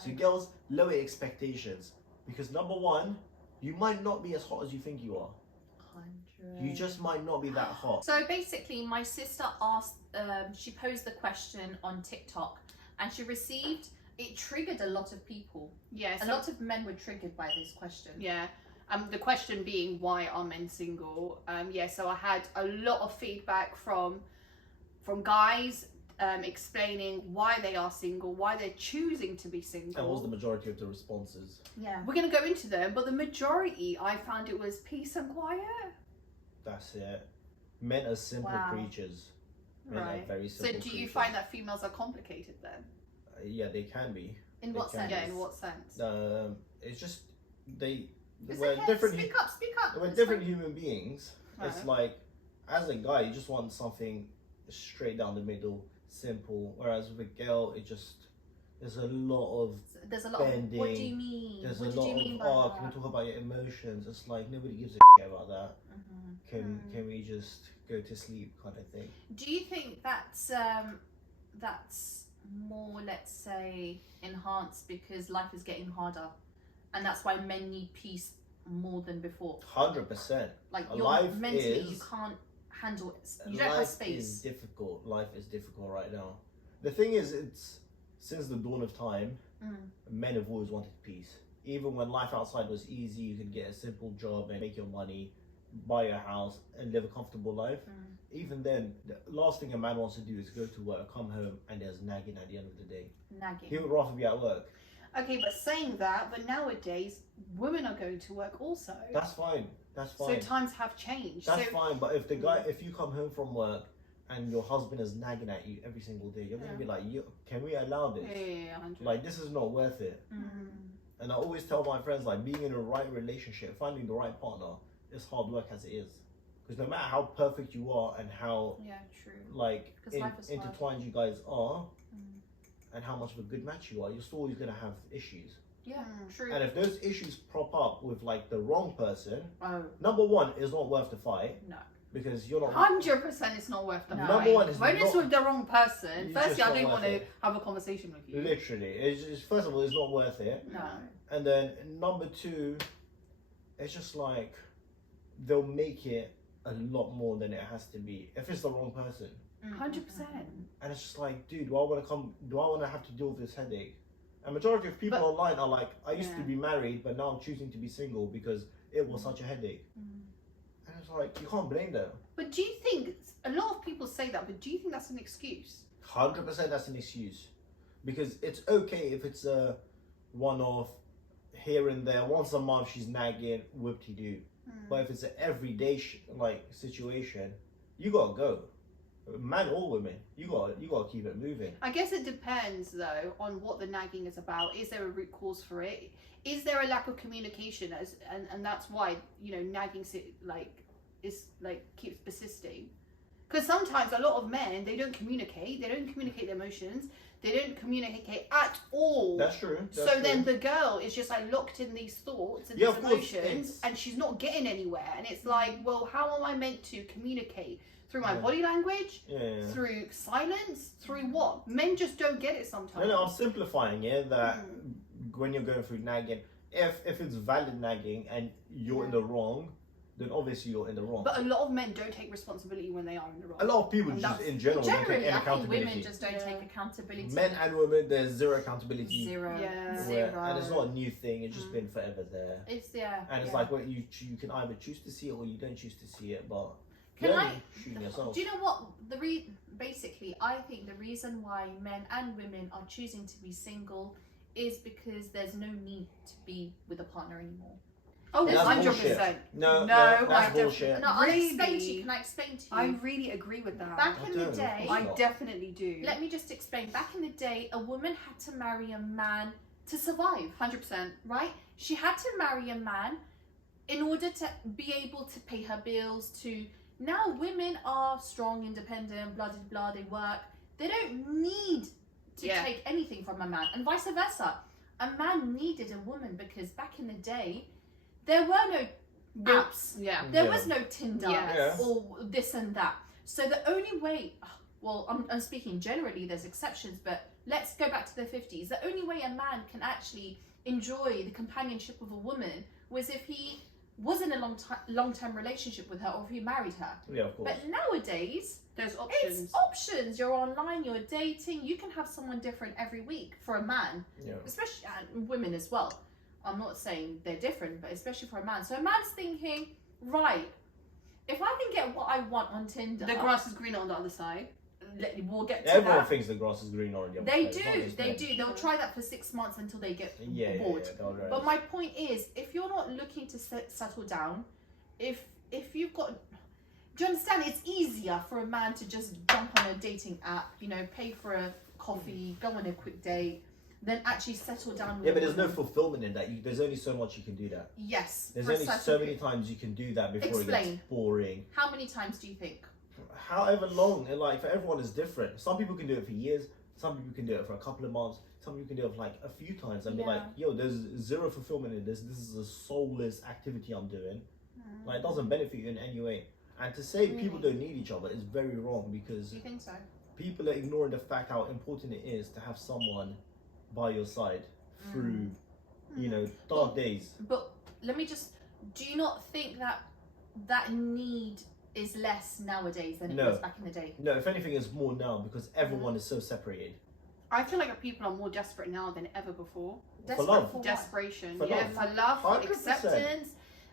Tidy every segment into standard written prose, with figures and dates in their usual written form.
So girls, lower expectations. Because number one, you might not be as hot as you think you are. 100. You just might not be that hot. So basically, my sister asked, she posed the question on TikTok, and she received, it triggered a lot of people. Yeah, A lot of men were triggered by this question. Yeah. The question being, why are men single? So I had a lot of feedback from guys explaining why they are single, why they're choosing to be single. And what was the majority of the responses? Yeah. We're going to go into them, but the majority, I found it was peace and quiet. That's it. Men are simple Wow. creatures. Men are Right. very So simple do you creatures. find that females are complicated then? Yeah, they can be. In They what can sense? be. Yeah, in what sense? It's just we're Okay, different. Speak up. We're It's different fine. human beings. It's Right. like, as a guy, you just want something straight down the middle, simple. Whereas with a girl, there's a lot of There's a lot of, what do bending. you mean? There's What a did lot you mean of, by oh, that? can we talk about your emotions? It's like nobody gives a shit about that. Mhm. Can we just go to sleep, kind of thing? Do you think that's more, let's say, enhanced because life is getting harder, and that's why men need peace more than before? 100%. Like you're Life mentally, you is- can't handle it. You don't have Life space. is difficult. Life is difficult right now. The thing is, it's since the dawn of time, men have always wanted peace. Even when life outside was easy, you could get a simple job and make your money, buy a house, and live a comfortable life. Even then, the last thing a man wants to do is go to work, come home, and there's nagging at the end of the day. Nagging. He would rather be at work. Okay, but saying that, but nowadays, women are going to work also. That's fine. That's So fine. times have changed. That's so fine. But if you come home from work and your husband is nagging at you every single day, you're gonna be like, can we allow this? yeah, 100. Like, this is not worth it. And I always tell my friends, like, being in the right relationship, finding the right partner, is hard work as it is. Because no matter how perfect you are and how Yeah, true. like Because life is hard. intertwined you guys are, and how much of a good match you are, you're still always gonna have issues. Yeah, true. And if those issues prop up with like the wrong person, Oh, number one, it's not worth the fight No. because you're not. 100% it's not worth the No. fight. Number one is when it's not- with the wrong person, It's firstly, just I not don't want worth to it. have a conversation with you. Literally, it's first of all, it's not worth it, No. and then number two, it's just like they'll make it a lot more than it has to be if it's the wrong person. 100%. And it's just like, dude, do I want to have to deal with this headache? And majority of people But- online are like, I used to Yeah. be married, but now I'm choosing to be single because it was such a headache. And it's like, you can't blame them. But do you think, a lot of people say that, but do you think that's an excuse? 100% that's an excuse. Because it's okay if it's a one-off, here and there, once a month she's nagging, whoop-de-doo. But if it's an everyday situation, you gotta go. Man or women, you gotta keep it moving. I guess it depends though on what the nagging is about. Is there a root cause for it? Is there a lack of communication and that's why, you know, nagging keeps persisting? Because sometimes a lot of men, they don't communicate their emotions, they don't communicate at all. That's true. So that's then true. the girl is just like locked in these thoughts and Yeah, these of course, emotions, and she's not getting anywhere. And it's like, well, how am I meant to communicate? Through my Yeah. body language? Yeah. Through silence? Through what? Men just don't get it sometimes. No, I'm simplifying it that when you're going through nagging, if it's valid nagging and you're in the wrong, then obviously you're in the wrong. But a lot of men don't take responsibility when they are in the wrong. A lot of people And just that's- in general don't take Generally, any I think accountability. women just don't Yeah. take accountability. Men and women, there's zero accountability. Zero. Yeah. Where- Zero. and it's not a new thing. It's just been forever there. It's And it's like, well, you can either choose to see it or you don't choose to see it, but Can you're I- only shooting yourself. Do you know what basically I think the reason why men and women are choosing to be single is because there's no need to be with a partner anymore. Oh, That's 100%. No, No, that's I don't- bullshit. No, I'll explain to Really? you. Can I explain to you? I really agree with that. Back I in the don't, of day, course I not. definitely do. let me just explain. Back in the day, a woman had to marry a man to survive, 100%. right? She had to marry a man in order to be able to pay her bills. Now women are strong, independent, blah, blah, blah, they work. They don't need to Yeah. take anything from a man, and vice versa. A man needed a woman because back in the day, there were no apps. Yeah. There Yeah. was no Tinder Yes. or this and that. So the only way, well, I'm speaking generally, there's exceptions, but let's go back to the 50s. The only way a man can actually enjoy the companionship of a woman was if he was in a long-term relationship with her, or if he married her. Yeah, of course. But nowadays, There's options. it's options. You're online, you're dating. You can have someone different every week for a man, Yeah. especially and women as well. I'm not saying they're different, but especially for a man. So a man's thinking, right, if I can get what I want on Tinder, The grass is greener on the other side. we'll get to Everyone that. thinks the grass is greener on the other They side. It's not do, just they men. do. They'll try that for 6 months until they get Yeah, bored. they'll realize. But my point is, if you're not looking to settle down, if you've got, do you understand? It's easier for a man to just jump on a dating app, you know, pay for a coffee, go on a quick date, than actually settle down. With Yeah, a but there's no woman. fulfillment in that. There's only so much you can do that. Yes. There's for a only certain so many period. times you can do that before it Explain. gets boring. How many times do you think? However long, and like for everyone is different. Some people can do it for years. Some people can do it for a couple of months. Some people can do it for like a few times and be like, yo, there's zero fulfillment in this. This is a soulless activity I'm doing. Like it doesn't benefit you in any way. And to say people don't need each other is very wrong, because Do you think so? people are ignoring the fact how important it is to have someone by your side through, you know, dark days. But let me just, do you not think that that need is less nowadays than it No. was back in the day? No, if anything, it's more now because everyone is so separated. I feel like that people are more desperate now than ever before. Desperate love. for what? Desperation, For yeah, love. for love, for 100%. acceptance.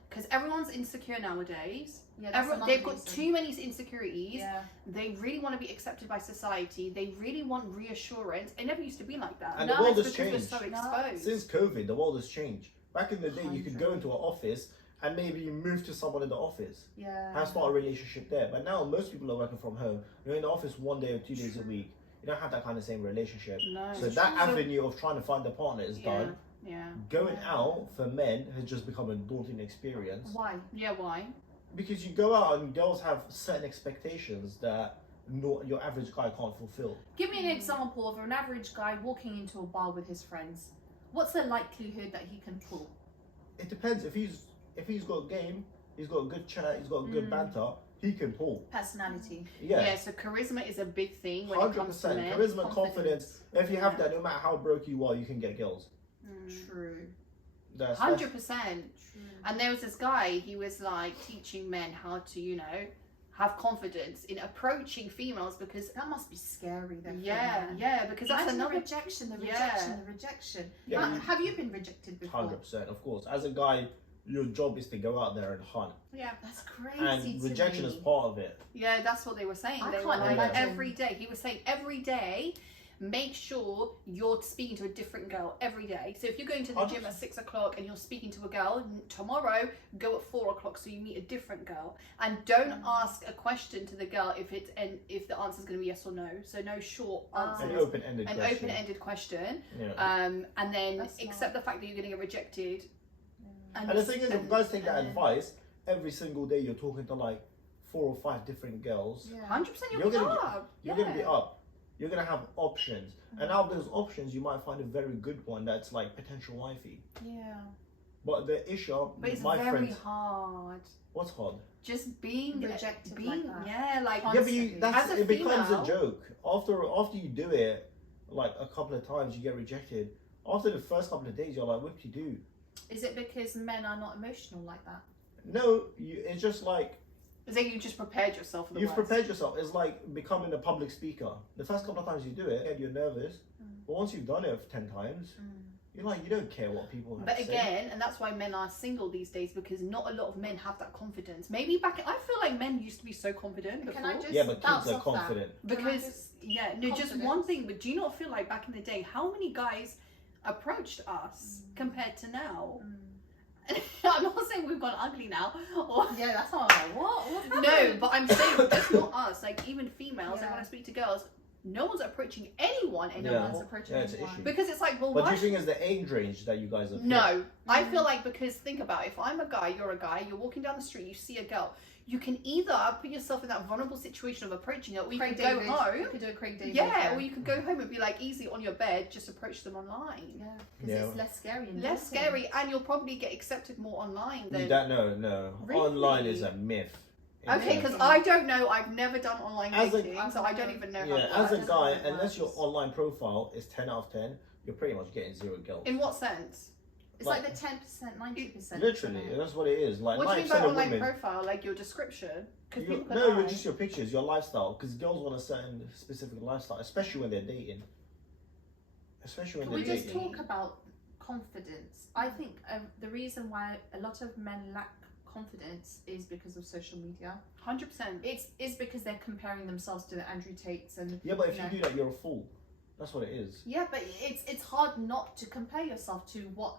Because everyone's insecure nowadays. Yeah, that's another They've got reason. too many insecurities. Yeah. They really want to be accepted by society. They really want reassurance. It never used to be like that. And Now the world it's has because we're so changed. exposed. Since COVID, the world has changed. Back in the day, you could go 100. into an office and maybe you move to someone in the office Yeah. and start a relationship there. But now most people are working from home. You're in the office 1 day or 2 days a week. You don't have that kind of same relationship. No. So that avenue of trying to find a partner is done. Yeah. Going out for men has just become a daunting experience. Why? Yeah, why? Because you go out and girls have certain expectations that your average guy can't fulfill. Give me an example of an average guy walking into a bar with his friends. What's the likelihood that he can pull? It depends. If he's got game, he's got good chat, he's got good banter, he can pull. Personality. Yeah. So charisma is a big thing when it comes to 100%. men. Charisma, confidence. If you have Yeah. that, no matter how broke you are, you can get girls. True. That's 100%. True. And there was this guy, he was like teaching men how to, you know, have confidence in approaching females because That must be scary though. for a yeah, man. yeah, because that's Imagine another the rejection, the Yeah. rejection, the rejection. Yeah, Have you been rejected before? 100%, of course. As a guy, your job is to go out there and hunt, yeah. That's crazy. and to rejection me. is part of it. Yeah, that's what they were saying. I They were can't like imagine. every day. He was saying every day, make sure you're speaking to a different girl every day. So if you're going to the gym at 6 o'clock and you're speaking to a girl, tomorrow go at 4 o'clock so you meet a different girl. And don't ask a question to the girl if the answer is going to be yes or no. So no short An answers. open-ended An question. open-ended question. Yeah. And then That's smart. accept the fact that you're going to get rejected. And the thing is, if guys take that and then- advice, every single day you're talking to like 4 or 5 different girls. Yeah. 100% You're you'll be gonna be- up. You're gonna be up. You're gonna have options, and out of those options, you might find a very good one that's like potential wifey. Yeah. But the issue, But it's my very friends, hard. what's hard? Just being Rejected being, like that. yeah, like Yeah, but Constantly. that's As a it becomes female- a joke. After you do it, like a couple of times, you get rejected. After the first couple of days, you're like, what do you do? Is it because men are not emotional like that? No, it's just like it's like you just prepared yourself for the you've worst. prepared yourself. It's like becoming a public speaker. The first couple of times you do it, and you're nervous. But once you've done it 10 times, you're like, you don't care what people have But to say. again, and that's why men are single these days, because not a lot of men have that confidence. Maybe I feel like men used to be so confident before. Can I just Yeah, but bounce kids are off that? confident. Can I because just- yeah, no, just confidence? one thing. But do you not feel like back in the day, how many guys approached us compared to now? I'm not saying we've gone ugly now, or Yeah, that's not like what? no, happened? but I'm saying just not us. Like even females, like Yeah. when I speak to girls, no one's approaching anyone Yeah. anymore. One's approaching Yeah, it's an anyone. issue. Because it's like, well, But do why you think it's the age range that you guys have? No, I feel like because think about it, if I'm a guy, you're a guy, you're walking down the street, you see a girl, you can either put yourself in that vulnerable situation of approaching her, or you Craig can go David. home. You could do a Craig David. Yeah, or you could go home and be like easy on your bed, just approach them online. Yeah, because Yeah. it's less scary. And Less daunting. scary, and you'll probably get accepted more online You than. don't know, no. Really? Online is a myth. Okay, because I don't know. I've never done online dating, so I don't even know how it as works. a guy, unless your online profile is 10 out of 10, you're pretty much getting 0 girls. In what sense? It's like the 10%, 90%. Literally, that's what it is. Like, What do you mean 9% by of online women. profile? Like your description? You're just your pictures, your lifestyle. Because girls want a certain specific lifestyle, especially when they're dating. Can we just talk about confidence? I think the reason why a lot of men lack confidence is because of social media. 100%. It's because they're comparing themselves to the Andrew Tates and Yeah, but if you do that, you're a fool. That's what it is. yeah, but it's hard not to compare yourself to what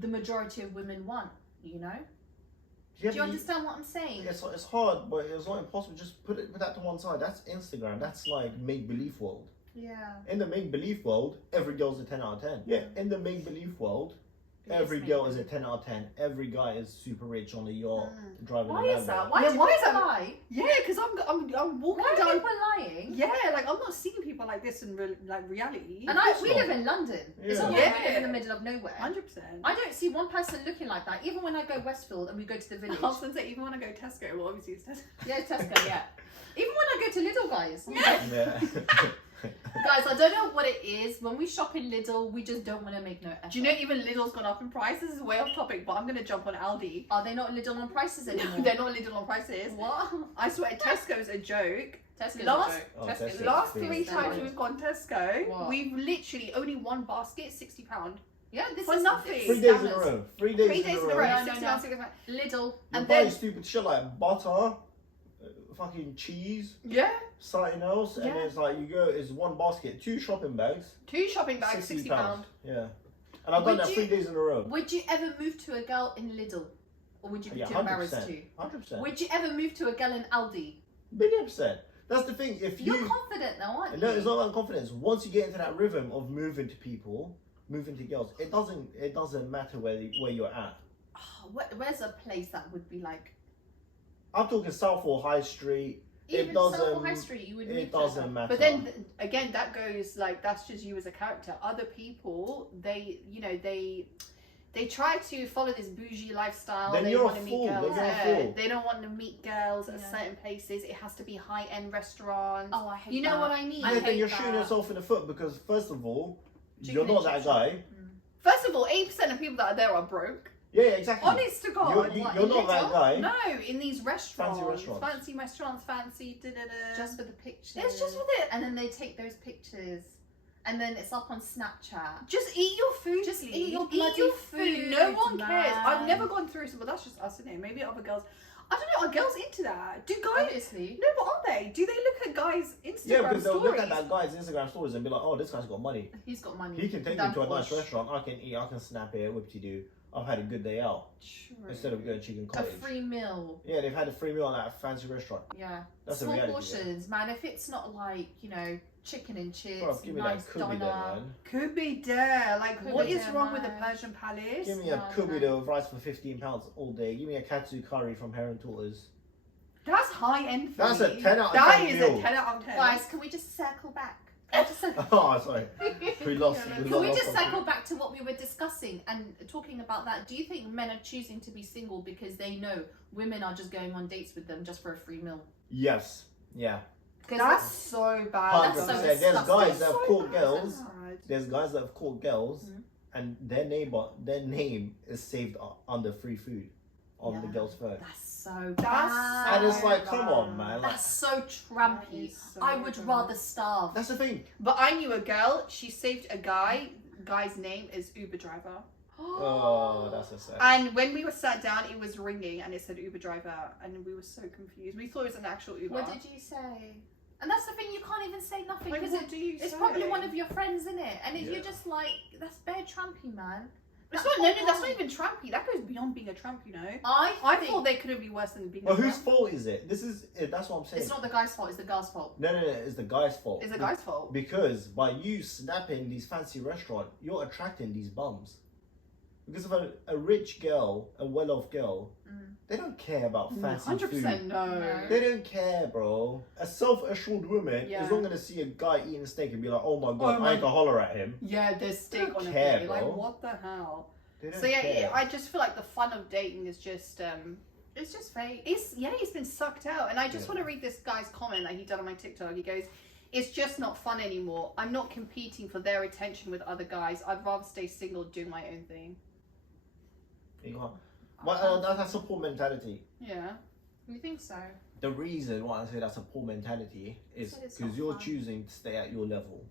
the majority of women want. You know? Yeah, Do you understand what I'm saying? It's hard, but it's not impossible. Just put that to one side. That's Instagram. That's like make-believe world. Yeah. In the make-believe world, every girl's a 10 out of 10. Yeah, in the make-believe world, every girl is a 10 out of 10. Every guy is super rich on a yacht, driving Why a is that? Lambo. Why is that lie? Yeah, because I'm walking Why are down. people lying? Yeah, like I'm not seeing people like this in reality. And we live in London. It's not like we live in the middle of nowhere. 100%. I don't see one person looking like that. Even when I go Westfield and we go to the village. I was gonna say, even when I go Tesco, well, obviously it's Tesco. Yeah, Tesco, yeah. Even when I go to Lidl, guys. Yeah. Guys, I don't know what it is. When we shop in Lidl, we just don't want to make no effort. Do you know even Lidl's gone up in prices? This is way off topic, but I'm gonna jump on Aldi. Are they not Lidl on prices anymore? They're not Lidl on prices. What? I swear, Tesco's a joke. Tesco's Last- a joke. Oh, Tesco's Tesco's Last a 3 joke. times we've gone Tesco, What? we've literally only one basket, £60. Yeah, this For is nothing. 3 days in a scammers. row. 3 days, 3 days in a row, No, no, £60, no. £60. Lidl. You And buy then- stupid shit like butter, fucking cheese, Yeah, something else, and Yeah. it's like it's one basket, 2 shopping bags, 2 shopping bags, £60. Yeah. And I've done Would that you- 3 days in a row. Would you ever move to a girl in Lidl? Or would you be Yeah, too embarrassed 100%. to? 100%. Would you ever move to a girl in Aldi? Billion percent. That's the thing. If You're confident now, aren't you? No, it's not about confidence. Once you get into that rhythm of moving to people, moving to girls, it doesn't matter where you're at. Oh, where's a place that would be like? I'm talking Southall High Street. Even doesn't- Southall High Street, you would move It to doesn't a- matter. But then again, that goes like that's just you as a character. Other people, they try to follow this bougie lifestyle. Then they you're a want to meet fool. Then girls. you're a Yeah. fool. They don't want to meet girls at Yeah. certain places. It has to be high-end restaurants. Oh, I hate You know that. what I mean? I Yeah, then hate you're that. shooting yourself in the foot because first of all, Chicken you're and not that chips. guy. First of all, 80% of people that are there are broke. Yeah, exactly. Honest to God. You're Like, not that Lidl? guy. No, in these restaurants. restaurants. Fancy restaurants, fancy da-da-da. Just for the pictures. It's just with it. And then they take those pictures, and then it's up on Snapchat. Just eat your food, Just please. eat your bloody food, No one cares. man. I've never gone through some, but that's just us, isn't it? Maybe other girls. I don't know. Are girls into that? Do guys? Obviously. No, but are they? Do they look at guys' Instagram Yeah, because they'll stories? look at that guy's Instagram stories and be like, oh, this guy's got money. He's got money. He can take me Damn to a nice posh. restaurant. I can eat. I can snap it. Whoop-de-doo. I've had a good day out True. instead of going to chicken A cottage. free meal. Yeah, they've had a free meal at a fancy restaurant. Yeah. That's a Small reality. portions, man. If it's not like, chicken and chips, Bro, give me nice that kubi there, diner. man. Could be there. Like, Could what be is there, wrong with the man. Persian Palace? Give me a No, kubi no. there with rice for £15 all day. Give me a katsu curry from Heron Tortoise. That's high end for That's me. a 10 out of That 10 is meal. a 10 out of 10. Guys, can we just circle back? Can we just circle- Oh, sorry. We lost. Can we just circle back to what we were discussing and talking about that? Do you think men are choosing to be single because they know women are just going on dates with them just for a free meal? Yes. Yeah. Because That's so bad. 100%. so There's disgusting. guys that have So caught bad. girls. Bad. There's guys that have caught girls, Mhm. and their name is saved under free food on the Yeah. girl's phone. that's so That's bad. And it's like, bad. come on, man. Like, That's so trampy. That is so I would bad. rather starve. that's the thing. But I knew a girl, she saved a guy. Guy's name is Uber driver. Oh, that's a sad. And when we were sat down, it was ringing and it said Uber driver. And we were so confused. We thought it was an actual Uber. What did you say? And that's the thing, you can't even say nothing Like, because what do you it's say? probably one of your friends, isn't it? And if Yeah. you're just like, that's bare trampy, man. It's That's not, no, not that's not right. even trampy. That goes beyond being a tramp, you know. I I thought they couldn't be worse than being Well, a whose tramp. fault is it? That's what I'm saying. It's not the guy's fault, it's the girl's fault. No, it's the guy's fault. It's the guy's fault. Because by you snapping these fancy restaurants, you're attracting these bums. Because if a rich girl, a well-off girl, they don't care about fancy 100% food. no. They don't care, bro. A self-assured woman Yeah. is not gonna see a guy eating steak and be like, "Oh my god, Oh my- I ain't gonna holler at him." Yeah, there's steak don't on care, a plate. Like, bro. what the hell? They don't So yeah, care. I just feel like the fun of dating is just It's just fake. It's been sucked out. And I just want to read this guy's comment that he done on my TikTok. He goes, "It's just not fun anymore. I'm not competing for their attention with other guys. I'd rather stay single, do my own thing." You can't. Well, that's a poor mentality. Yeah. You think so? The reason why I say that's a poor mentality is So it's because not you're fun. choosing to stay at your level.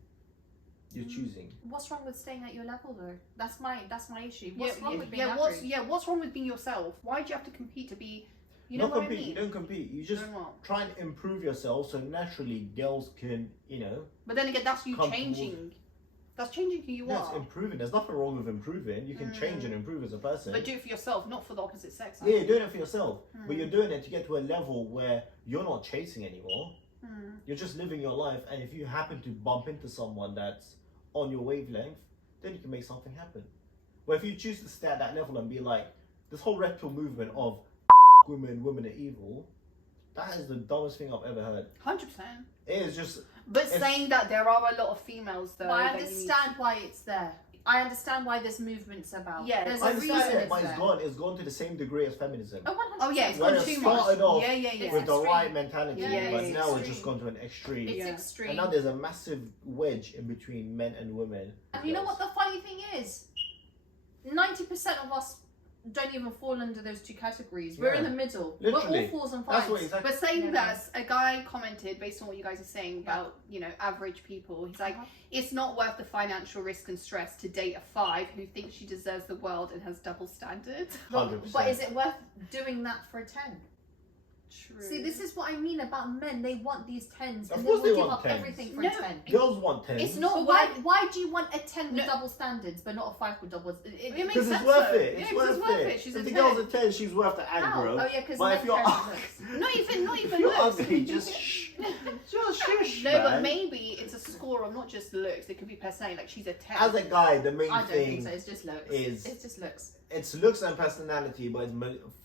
You're choosing. What's wrong with staying at your level though? That's my issue. Yeah, What's wrong with being yeah, average? what's wrong with being yourself? Why do you have to compete to be, you know Not what compete. I mean? You don't compete. You just Doing what? try and improve yourself so naturally girls can, But then again, that's you Come changing. That's changing who you That's are. improving. There's nothing wrong with improving. You can change and improve as a person. But do it for yourself, not for the opposite sex. Yeah, you're doing it for yourself. But you're doing it to get to a level where you're not chasing anymore. You're just living your life. And if you happen to bump into someone that's on your wavelength, then you can make something happen. But if you choose to stay at that level and be like, this whole red pill movement of women are evil, that is the dumbest thing I've ever heard. 100%. It is just... But saying that there are a lot of females though. But I that you understand why it's there. I understand why this movement's about. Yeah, There's I a reason understand it, it's but there. it's gone to the same degree as feminism. Oh, 100%. Oh yeah, it's Where gone it too much. started off Yeah. It's with the extreme. right mentality, Yeah, but it's now it's extreme. just gone to an extreme. It's Yeah. extreme. And now there's a massive wedge in between men and women. And you know what the funny thing is? 90% of us don't even fall under those two categories. We're in the middle. Literally. We're all fours and That's fives. what exactly. But saying Yeah. that, a guy commented based on what you guys are saying about, average people. He's like, it's not worth the financial risk and stress to date a 5 who thinks she deserves the world and has double standards. 100%. But is it worth doing that for a 10? True. See, this is what I mean about men. They want these 10s Of and course they they will give want up 10s. everything for No, a 10. Girls want 10. It's not But why do you want a 10 with No. double standards but not a 5 with double standards? It makes Because it's sense, worth though. it. Yeah, It's 'cause worth it. She's if a the 10. girl's a 10, she's worth the How? aggro. Oh yeah, because But if you're Not even if you're looks. ugly, just shh. Just shush, No, man. but maybe it's a score of not just looks. It could be personality. Like she's a 10. As a guy, the main I don't thing think so. It's just looks. is- It's just looks. it's looks and personality, but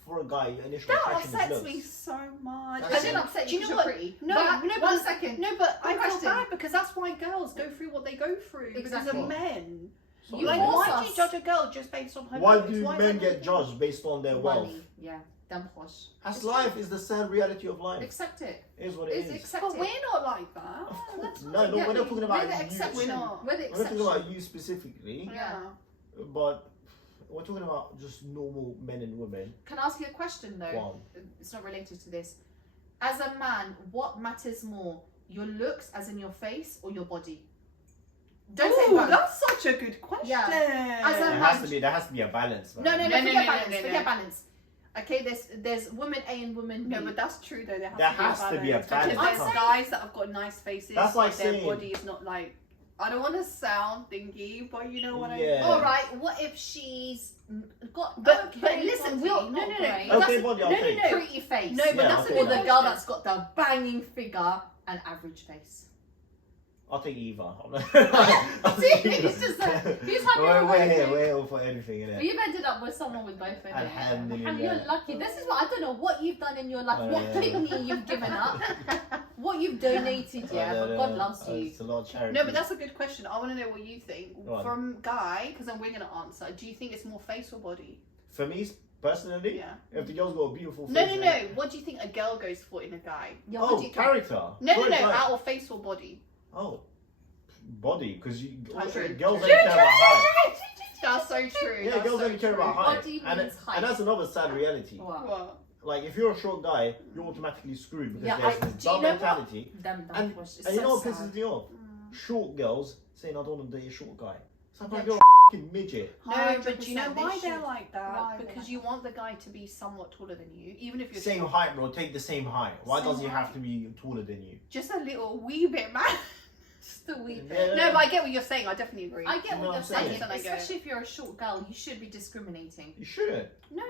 for a guy, your initial That attraction is upsets looks. me so much. That's I it. didn't upset Do you you because know you're what? pretty. No, But no, one but second. No, but I Good feel question. bad because that's why girls go through what they go through. Because Exactly. of men. So You Like, force why us. do you judge a girl just based on her Why looks? do Why is men that get not- judged based on their wealth? Money. Yeah. Damn posh. That's life. Is the sad reality of life. Accept it. It is what it It's is. accept But it. we're not like that. Of course. That's No, not we're not yeah, talking about we're the you. exception. We're not. We're the We're not exception. talking about you specifically, Yeah. but we're talking about just normal men and women. Can I ask you a question though? One. It's not related to this. As a man, what matters more? Your looks, as in your face, or your body? Don't say Ooh, both. that's such a good question. As a There has to be a balance, man. No, No, forget no, balance. no, no, Forget no. balance. Okay, there's woman A and woman B. No, but that's true though. There There has has to be a Because balance. there's I'm saying- guys that have got nice faces. That's like but their saying- body is not like. I don't want to sound thingy, but you know what I Yeah. mean. All right. What if she's got? But okay listen, body, we'll not no. great, But Okay, that's- body, I'll no, take. no, no. pretty face. No, but Yeah, that's I'll a take Or good the that. girl question. that's got the banging figure and average face. I'll take Eva. See, it's just like, who's happy with We're both? here. We're all for anything, But innit? you've ended up with someone with both in it. Alhamdulillah. And you're lucky. This is what I don't know what you've done in your life, what Yeah. kidney you've given up, what you've donated, yeah, but God loves you. It's a lot of charity. No, but that's a good question. I want to know what you think. Go on. From guy, because then we're going to answer. Do you think it's more face or body? For me, personally, Yeah. if the girl's got a beautiful face. No, no, no. What do you think a girl goes for in a guy? Your Oh, body character. No, no, Good no. guy. Out of face or body? Oh, body, because True. girls only care about height. That's so true. Yeah, That's girls so only care true. about height. Body And, means height. and that's another sad reality. What? What? Like, if you're a short guy, you're automatically screwed because Yeah, there's I- this do you dumb know what? mentality. Damn, And, push. It's and you so know what sad. pisses me off? Short girls saying, I don't want to date a short guy. It's like, Yeah, you're a fucking midget. No, but do you know 100% why they they're should. like that? Why are they Because like you want the guy to be somewhat taller than you, even if you're Same short. height, bro. Take the same height. Why Same does he have height. to be taller than you? Just a little wee bit, man. Just a wee bit. Yeah. No, but I get what you're saying. I definitely agree. I get You know what what you're I'm saying, saying? I get it. especially if you're a short girl, you should be discriminating. You shouldn't. No,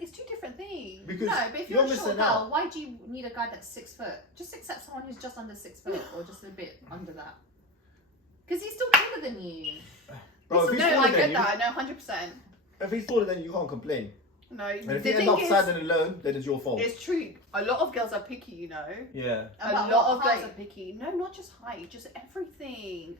it's two different things. Because No, but if you're you're a short missing girl, out. why do you need a guy that's 6 foot? Just accept someone who's just under 6 foot or just a bit under that. Because he's still taller than you. Bro, if he's No, taller I than get you, that. No, 100%. if he's taller than you, you can't complain. No, And if the you thing end up is, sad and alone, then it's your fault. it's true. A lot of girls are picky, you know. Yeah. A About lot what, of girls height? are picky. No, not just height, just everything.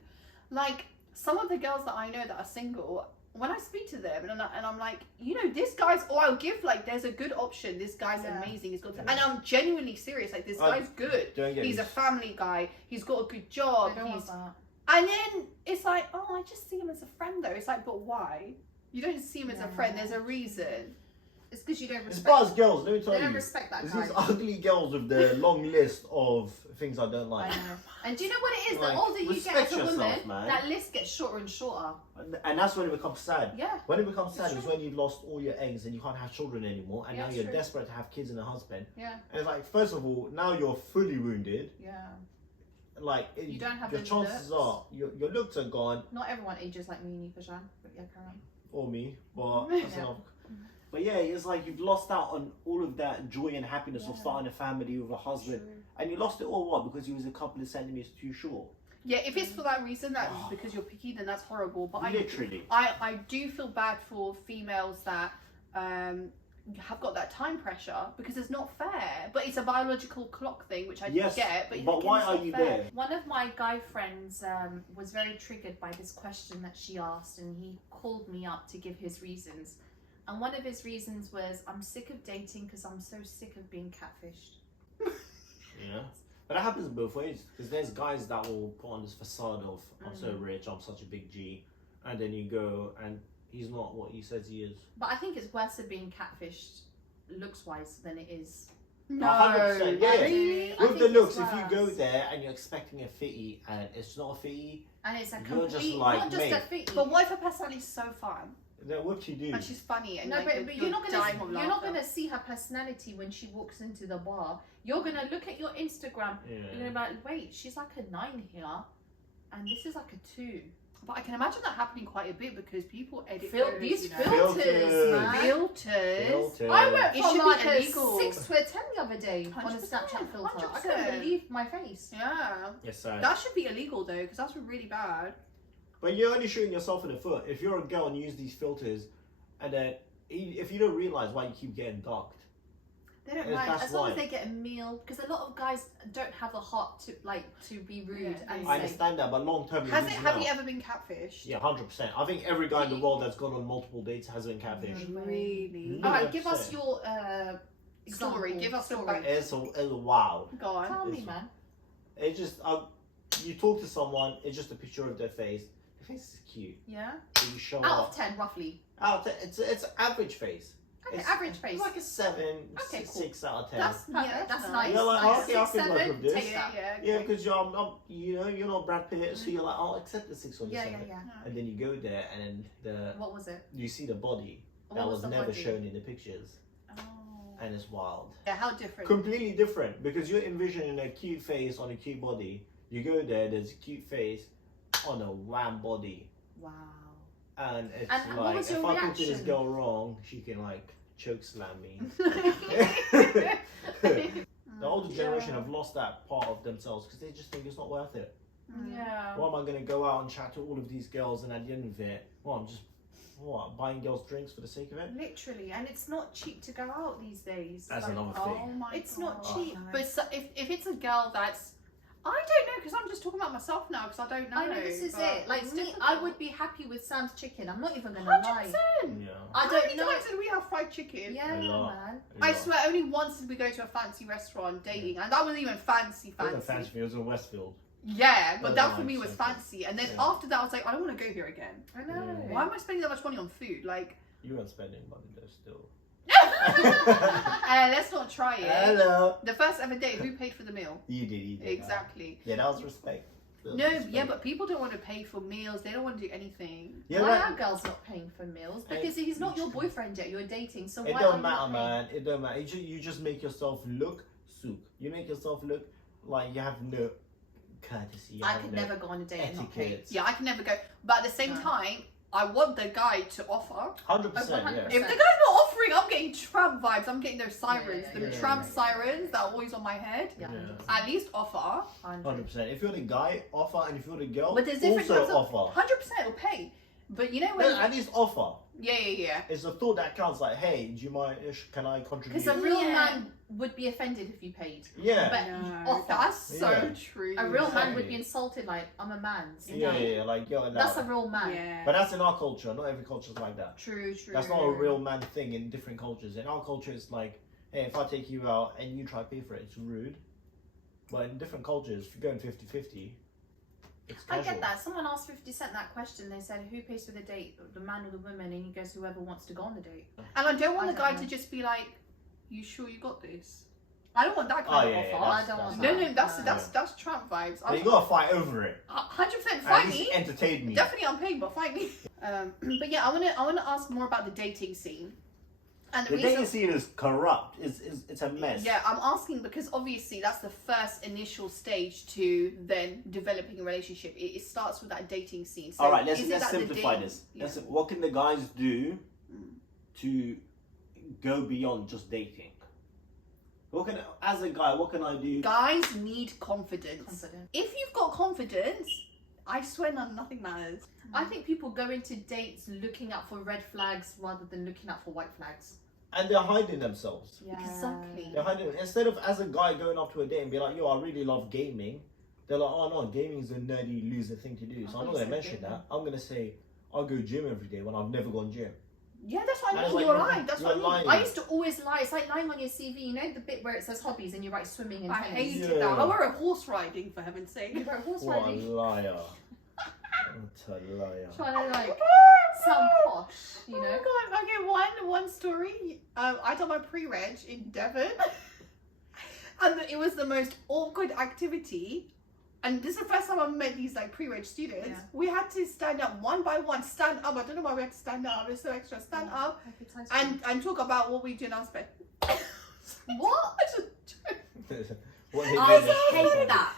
Like some of the girls that I know that are single, when I speak to them and I'm like, you know, this guy's, or I'll give like, there's a good option. This guy's amazing. He's got, and I'm genuinely serious. Like, this guy's good. He's a family guy. He's got a good job. And then it's like, oh, I just see him as a friend though. It's like, but why? You don't see him as a friend. There's a reason. It's because you don't respect. It's bars girls. Let me tell you. They don't respect that It's guy. these ugly girls with the long list of things I don't like. I know. And do you know what it is? Like, the older you get as a woman, yourself, man. that list gets shorter and shorter. And that's when it becomes sad. Yeah. When it becomes sad is when you've lost all your eggs and you can't have children anymore, and Yeah, now it's you're true. desperate to have kids and a husband. Yeah. And it's like, first of all, now you're fully wounded. Yeah. Like, You don't have your those chances looks. are your looks are gone, Not everyone ages like me and you, Fajan. But yeah, carry on. or me, but that's Yeah. enough. But yeah, it's like you've lost out on all of that joy and happiness of starting a family with a husband, and you lost it all what? Because you was a couple of centimeters too short. Yeah, if it's for that reason, that's because you're picky, then that's horrible. But Literally. I do feel bad for females that have got that time pressure because it's not fair. But it's a biological clock thing, which I get. But again, why it's are not you fair. there? One of my guy friends was very triggered by this question that she asked, and he called me up to give his reasons. And one of his reasons was, I'm sick of dating because I'm so sick of being catfished. Yeah. But that happens both ways, because there's guys that will put on this facade of, I'm so rich, I'm such a big G, and then you go and he's not what he says he is. But I think it's worse at being catfished looks-wise than it is. No, 100%, yeah. really? I With the think looks, it's if you go worse. there and you're expecting a fitty and it's not a fitty, And it's a You're complete, just like, not just mate. a fitty. But what if her personality's so fun then what you do? and she's funny and No, like, but you're not dying gonna of you're not laughter? gonna see her personality when she walks into the bar. You're gonna look at your Instagram. Yeah. You're gonna be like, wait, she's like a 9 here, and this is like a 2. But I can imagine that happening quite a bit because people edit Fil- photos, these you know. filters, Filters. man. Filters. Filter. I went It from should be like a illegal. 6 to a 10 the other day on a 100%, Snapchat filter. I 100%. couldn't believe my face. Yeah. Yes, sir. That should be illegal though, because that's really bad. But you're only shooting yourself in the foot. If you're a girl and you use these filters, and then if you don't realize why you keep getting docked, They don't Yeah, mind that's as long why. as they get a meal, because a lot of guys don't have the heart to be rude Yeah, and I say. understand that, but long term, Have you ever been catfished? Yeah, 100%. I think every guy in the world that's gone on multiple dates has been catfished. Really? No. All right, give 100%. us your Story. example. Give us a story. back- It's wild. Go on. Tell me, It's- man. It just you talk to someone, it's just a picture of their face. The face is cute. Yeah. So you show Out up. of 10, roughly. It's average face. Okay, It's average face. It's like a 7, Okay, cool. 6 out of 10. That's that's nice. You're like, nice. okay, I 6, can work 7, with this. take that. Yeah, because you're not Brad Pitt, so you're like, I'll accept the 6 or the Yeah, 7. yeah. And then you go there, and then What was it? you see the body What that was the never body? shown in the pictures, Oh. and it's wild. Yeah, how different? Completely different, because you're envisioning a cute face on a cute body. You go there, there's a cute face on a wham body, Wow. and it's And what like, was if your I talk to this reaction? girl wrong, she can like choke slam me. The older generation have lost that part of themselves because they just think it's not worth it. Yeah. Why am I going to go out and chat to all of these girls, and at the end of it, well, I'm just buying girls drinks for the sake of it? Literally, and it's not cheap to go out these days. That's Like, another Oh thing. my It's God. not cheap. But so, if it's a girl that's, I don't know, because I'm just talking about myself now because I don't know. I know this is but it. Like it's me, difficult. I would be happy with Sam's chicken. I'm not even gonna lie. 100%. Yeah. I How don't many know. times did we have fried chicken? Yeah, A lot. man. I swear, only once did we go to a fancy restaurant dating, and that wasn't even fancy. It wasn't fancy, it was in Westfield. Yeah, but Oh, that for nice, me was okay. fancy. And then Yeah. after that, I was like, I don't want to go here again. I know. Yeah. Why am I spending that much money on food? Like, You weren't spending money though, still. let's not try it. Hello. The first ever date, who paid for the meal? You did. Exactly. Yeah, that was respect. That was No, respect. yeah, but people don't want to pay for meals. They don't want to do anything. Yeah, Why right. are girls not paying for meals? Because he's not your boyfriend yet. You're dating, so It why are don't you matter, not man. It don't matter. You just make yourself look souk. You make yourself look like you have no courtesy. You I have could no never go on a date and not pay. etiquette. Yeah, I can never go. But at the same No. time, I want the guy to offer. 100%. 100%. Yeah. If the guy's not offering, I'm getting tramp vibes. I'm getting those sirens, Yeah, the yeah, tramp yeah. sirens that are always on my head. Yeah, Yeah. 100%. At least offer. 100%. If you're the guy, offer, and if you're the girl, But there's different also types of offer. 100% will pay. But you know when No, at least offer. Yeah. It's the thought that counts. Like, hey, do you mind? Can I contribute? Because a real man would be offended if you paid. Yeah. But offer. That's so Yeah. true. A real man Exactly. would be insulted, like, I'm a man. sit Yeah, down. yeah, like yo, That's a now. real man. Yeah. But that's in our culture. Not every culture's like that. True. That's not a real man thing in different cultures. In our culture, it's like, hey, if I take you out and you try to pay for it, it's rude. But in different cultures, if you're going 50-50, it's I casual. get that. Someone asked 50 Cent that question. They said, who pays for the date, the man or the woman? And he goes, whoever wants to go on the date. And I don't want I the don't guy know. to just be like, "You sure you got this?" I don't want that Oh, kind yeah, of yeah, offer. I don't want No, that. that's Trump vibes. But you gotta fight over it. 100% At fight least me. entertain me. Definitely unpaid, but fight me. But yeah, I wanna ask more about the dating scene. And The dating scene is corrupt. It's a mess. Yeah, I'm asking because obviously that's the first initial stage to then developing a relationship. It starts with that dating scene. So All right, is it let's that the simplify dating- this. Yeah. What can the guys do Mm. to go beyond just dating? As a guy, what can I do? Guys need confidence. Confident. If you've got confidence, I swear nothing matters. I think people go into dates looking out for red flags rather than looking out for white flags. And they're hiding themselves. Yeah. Exactly. They're hiding. Instead of as a guy going up to a date and be like, yo, I really love gaming. They're like, oh no, gaming is a nerdy loser thing to do. So I'm not gonna mention that. I'm gonna say I'll go gym every day when I've never gone gym. Yeah, that's what I That's mean. like You're you're- lying. That's you're what I mean. lying. I used to always lie. It's like lying on your CV. You know the bit where it says hobbies and you write swimming and I tennis. hated Yeah. that. I were horse riding for heaven's You sake. wrote horse What a riding. liar. What a liar. Trying to like sound posh, you Oh know. my god! Okay, one story. I done my pre-reg in Devon, and it was the most awkward activity. And this is the first time I've met these like pre-reg students. Yeah. We had to stand up one by one. Stand up. I don't know why we had to stand up. It's so extra. Stand up and talk about what we do in our spare. What? What did I they do? hate that.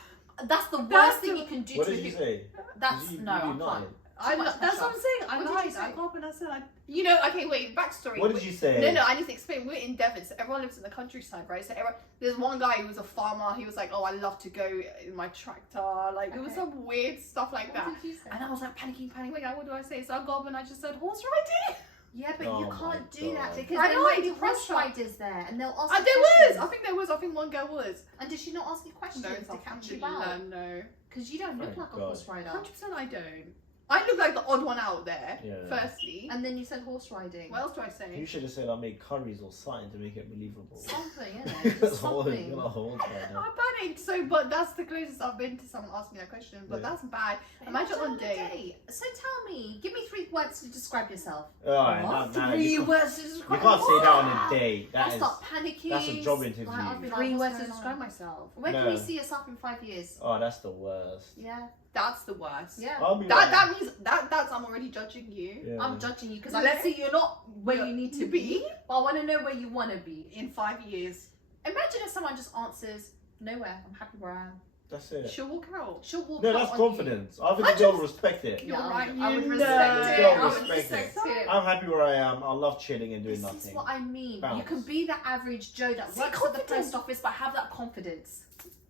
That's the worst That's thing the- you can do What to did you people. say? That's Did you- no, did you I not? can't. I, Too much that's pressure. what I'm saying. I What did lied. you say? I got up and I said, you know, okay, wait, backstory. What did you say? No, I need to explain. We're in Devon, so everyone lives in the countryside, right? So there's one guy who was a farmer. He was like, oh, I love to go in my tractor. Like, it was Okay. some weird stuff like that. What did you say? And I was like panicking. Wait, what do I say? So I got up and I just said horse riding. Yeah, but Oh you my can't do that God. because I there know, might it's be horse pressure. riders there and they'll ask There you was. questions. I think one girl was. And did she not ask you questions to catch you out? No. Because you don't look Thank like a God. horse rider. 100% I don't. I look like the odd one out there, Yeah. firstly. And then you said horse riding. What else do I say? You should have said I made curries or something to make it believable. Something, innit? That's Just all. something. You're not a horse rider. I panicked. So, but that's the closest I've been to someone asking that question. But Yeah. that's bad. Imagine on a date. So tell me, give me 3 words to describe yourself. Alright, What? now 3 you can't, words to you describe can't say that on a yourself. date. I'll That is. start panicking. that's a job interview. Like, I'll be like, 3 what's words to going describe on? myself. Where can No. you see yourself in 5 years? Oh, that's the worst. Yeah, That's the worst. yeah. I'll be That like, means that's I'm already judging you. yeah. I'm judging you because Yeah. let's say you're not where Yeah. you need to You be, be? but I want to know where you want to be. In 5 years. Imagine if someone just answers, nowhere, I'm happy where I am. That's it. She'll walk out. She'll walk No, out that's on confidence. I think the girl will respect it. You're Yeah, right. I would you respect know. it. Don't I would respect respect it. I'm happy where I am. I love chilling and doing This nothing. is what I mean. You Bounce. can be the average Joe that See, works at the confidence. post office but have that confidence.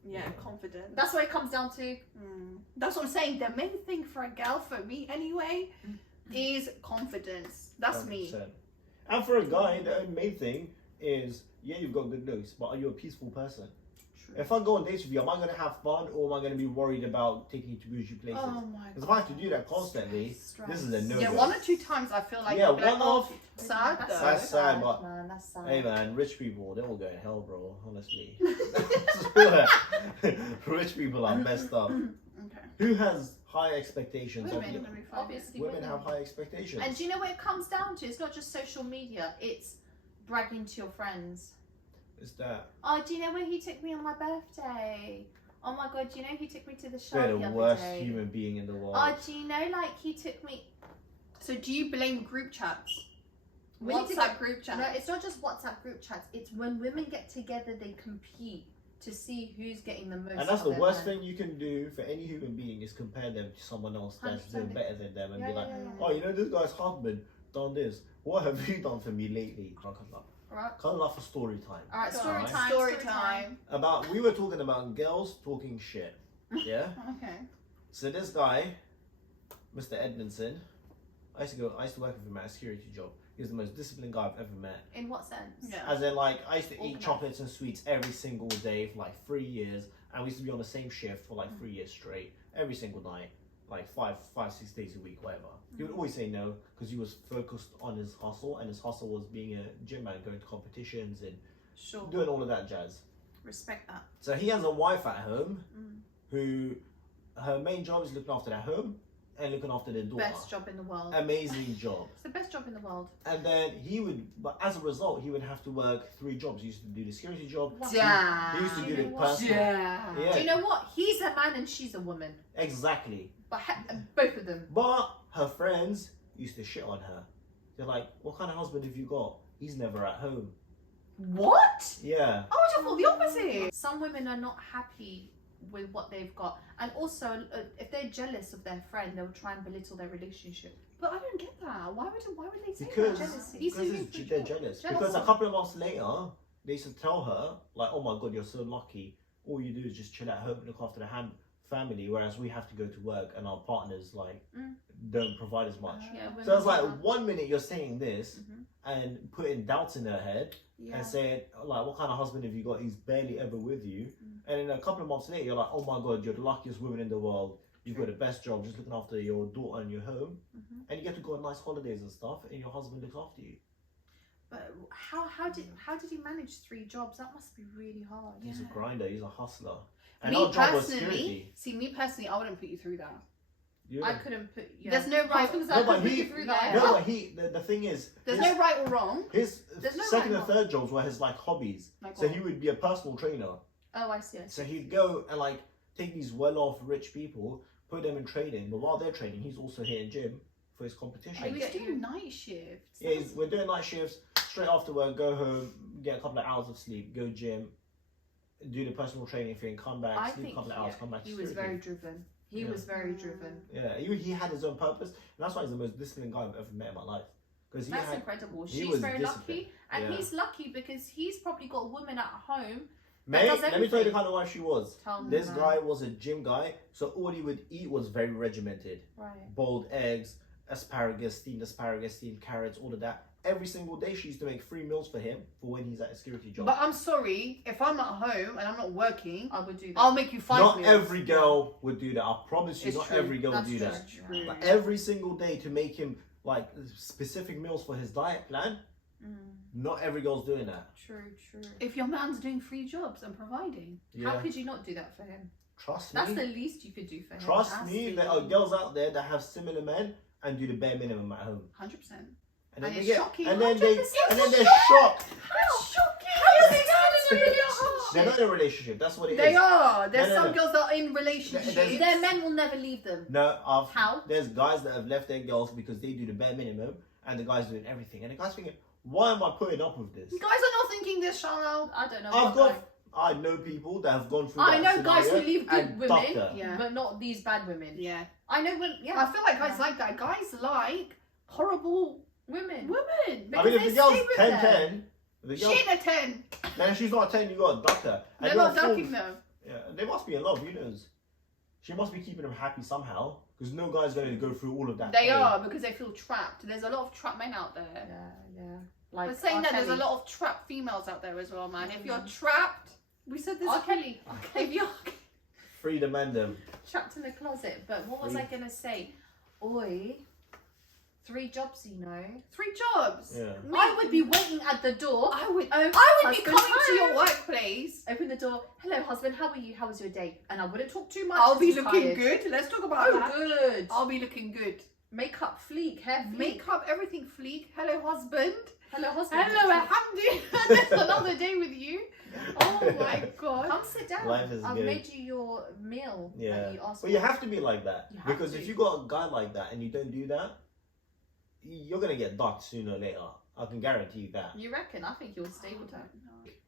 Yeah, confident. That's what it comes down to. That's what I'm saying. The main thing for a girl, for me anyway, is confidence. That's me. 100%. And for a guy, the main thing is, yeah, you've got good looks, but are you a peaceful person? True. If I go on dates with you, am I going to have fun or am I going to be worried about taking you to bougie places? Oh my Because if I have to do that constantly, Stress. this is a no-go. Yeah, 1 or 2 times I feel like Yeah, you'll be like, one oh, off. sad That's though. That's sad, but- man. That's sad. Hey man, rich people, they all go to hell, bro, honestly. Rich people are messed up. Okay. Who has high expectations of Women. you? Obviously, Women have high expectations. And do you know what it comes down to? It's not just social media. It's bragging to your friends. It's that Oh, do you know where he took me on my birthday? Oh my god, do you know he took me to the show they're the the other worst day? human being in the world. Oh, do you know, like, he took me... So do you blame group chats? We need to WhatsApp group chats? No, it's not just WhatsApp group chats. It's when women get together, they compete to see who's getting the most. And that's out the of worst men. thing you can do for any human being is compare them to someone else that's 100%. doing better than them and Yeah, be yeah, like, yeah, yeah. oh, you know, this guy's husband done this. What have you done for me lately? Can't come up. Alright. Come up for story time. Alright, story Alright. time. Story time. We were talking about girls talking shit. Yeah? Okay. So this guy, Mr. Edmondson, I used to work with him at a security job. He was the most disciplined guy I've ever met. In what sense? Yeah. As in, like, I used to eat Organised. chocolates and sweets every single day for like 3 years, and we used to be on the same shift for like 3 years straight, every single night, like 6 days a week, whatever. He would always say no because he was focused on his hustle, and his hustle was being a gym man, going to competitions and Sure. doing all of that jazz. Respect that. So he has a wife at home who her main job is looking after their home and looking after their daughter. Best job in the world. Amazing job. It's the best job in the world. And then but as a result, he would have to work 3 jobs. He used to do the security job. Damn. He used to Do do you the know what? personal. Yeah. Yeah. Do you know what? He's a man and she's a woman. Exactly. But both of them. But her friends used to shit on her. They're like, "What kind of husband have you got? He's never at home." What? Yeah. I would have thought the opposite. Some women are not happy with what they've got, and also if they're jealous of their friend, they'll try and belittle their relationship. But I don't get that. Why would they say Because that? Jealousy. He's doing they're good job. jealous. Jealous. Because a couple of months later, they used to tell her, like, "Oh my God, you're so lucky. All you do is just chill at home and look after the family, whereas we have to go to work and our partners like don't provide as much." Yeah, women So it's like do that. 1 minute you're saying this Mhm. and putting doubts in her head Yeah. and saying like, "What kind of husband have you got? He's barely ever with you." And then a couple of months later, you're like, "Oh my God, you're the luckiest woman in the world. You've got the best job, just looking after your daughter and your home, and you get to go on nice holidays and stuff, and your husband looks after you." But how did he manage 3 jobs? That must be really hard. He's a Yeah. grinder. He's a hustler. And Me our job was personally, security. I wouldn't put you through that. You I know? couldn't put. Yeah. There's no I was right- gonna say, No, I but couldn't put he- you through that. Yeah. No, but the thing is, There's his, no right or wrong. his There's no second right and or third jobs were his like hobbies. Like So what? he would be a personal trainer. Oh, I see. So he'd go and like take these well-off rich people, put them in training, but while they're training, he's also hitting gym for his competition. He was get you. doing night shifts. Yeah, we're doing night shifts. Straight after work, go home, get a couple of hours of sleep, go gym, do the personal training thing, come back, I sleep a think couple of hours, come back. he to was security. very driven. He Yeah. was very driven. Yeah, he had his own purpose, and that's why he's the most disciplined guy I've ever met in my life. Because That's had, incredible. he She's was very disciplined. lucky, and Yeah. he's lucky because he's probably got a woman at home. mate, does let me tell you the everything. kind of wife she was. Tell me, This man. guy was a gym guy, so all he would eat was very regimented. Right. Boiled eggs, asparagus, steamed carrots, all of that. Every single day she used to make 3 meals for him for when he's at a security job. But I'm sorry, if I'm at home and I'm not working, I would do that. I'll make you 5 not meals. every girl would do that. I promise you, It's not true. every girl That's would do true. that. True. But every single day to make him like specific meals for his diet plan, not every girl's doing that. True, true. If your man's doing 3 jobs and providing. How could you not do that for him? Trust That's me. the least you could do for him. Trust me, there are girls out there that have similar men and do the bare minimum at home. 100%. And then And they it's get, shocking. and then they, 100%. and then they're shocked. How shocking! How is this still in a relationship? They're not in a relationship. That's what it is. They are. There's No, no, some no. girls that are in relationships. There's- Their men will never leave them. No, How? there's guys that have left their girls because they do the bare minimum, and the guys doing everything. And the guys thinking, why am I putting up with this? Guys are not thinking this, Charles. I don't know. I've what got, I know people that have gone through. I that know guys who scenario leave good and women, ducked her. Yeah. but not these bad women. Yeah. I know when. I Yeah. feel like guys like that. Guys like horrible Women. women. I Because mean, if they the girl's stay with 10, them. 10, the She girl, ain't a 10. then she's not a 10, you got to duck her. And They're you're not a fool. ducking them. Yeah, they must be in love, who knows? She must be keeping them happy somehow, because no guy's going to go through all of that. They pain. are, because they feel trapped. There's a lot of trapped men out there. Yeah. Like But saying R. that, there's a Kelly. lot of trapped females out there as well, man. If you're Mhm. trapped, we said this. R. Kelly. If you're Free the man them. Trapped in the closet. But what was I gonna say? Oi, 3 jobs, you know. 3 jobs. Yeah. I would be waiting at the door. I would. Oh, I would be husband coming to your time. workplace. Open the door. Hello, husband. How are you? How was your day? And I wouldn't talk too much. I'll 'cause be he's looking tired. good. Let's talk about Oh, that. good. I'll be looking good. Makeup fleek, hair fleek. Makeup, everything fleek. Hello, husband. Hello, husband. Hello, alhamdulillah. That's another day with you. Oh my god. Come sit down. Life is I've good. made you your meal Yeah. that you asked But you for. have to be like that. You have Because to. if you got a guy like that and you don't do that, you're going to get ducked sooner or later. I can guarantee you that. You reckon? I think you'll stay with her.